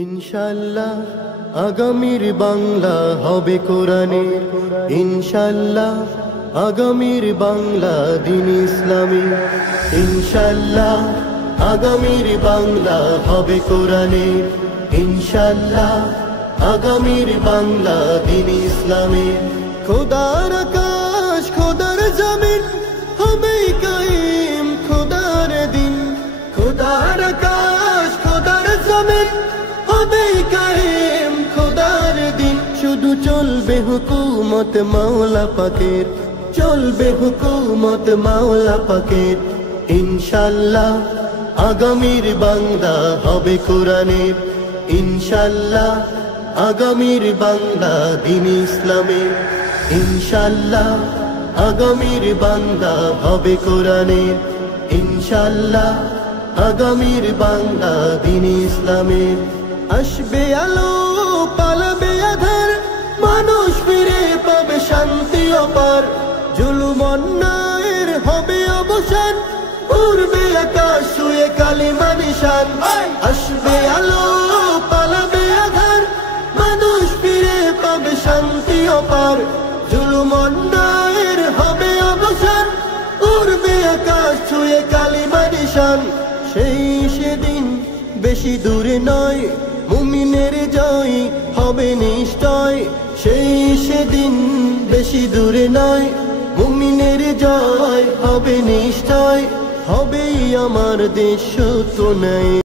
ইনশাআল্লাহ আগামীর বাংলা হবে কোরআনের, ইনশাআল্লাহ আগামীর বাংলা দ্বীন ইসলামী, ইনশাআল্লাহ আগামীর বাংলা হবে কোরআনের, ইনশাআল্লাহ আগামীর বাংলা দ্বীন ইসলামী। খোদার আকাশ খোদার জমিন হবে কায়েম খোদার দিন, খোদার আকাশ খোদার জমিন হবে কায়েম খোদার দিন। শুধু চলবে হুকুমত মাওলা পাকের, চলবে হুকুমত মাওলা পাকের। ইনশাআল্লাহ আগামীর বাংলা হবে কোরআনের, ইনশাআল্লাহ আগামীর বাংলা দ্বীন ইসলামী, ইনশাআল্লাহ আগামীর বাংলা হবে কোরআনের, ইনশাআল্লাহ আগামীর বাংলা দ্বীন ইসলামী। আসবে আলো পালাবে আঁধার, মানুষ ফিরে পাবে শান্তি অপার, জুলুম অন্যায়ের হবে অবসান, উড়বে আকাশ ছুঁয়ে কালিমা নিশান। আসবে আলো পালাবে আঁধার, মানুষ ফিরে পাবে শান্তি অপার, জুলুম অন্যায়ের হবে অবসান, উড়বে আকাশ ছুঁয়ে কালিমা নিশান। সেই সেদিন বেশি দূরে নয়, মুমিনের জয় হবে নিশ্চয়। সেই সেদিন বেশি দূরে নয়, মুমিনের জয় হবে নিশ্চয়। হবেই আমার দেশ সত্য নাই।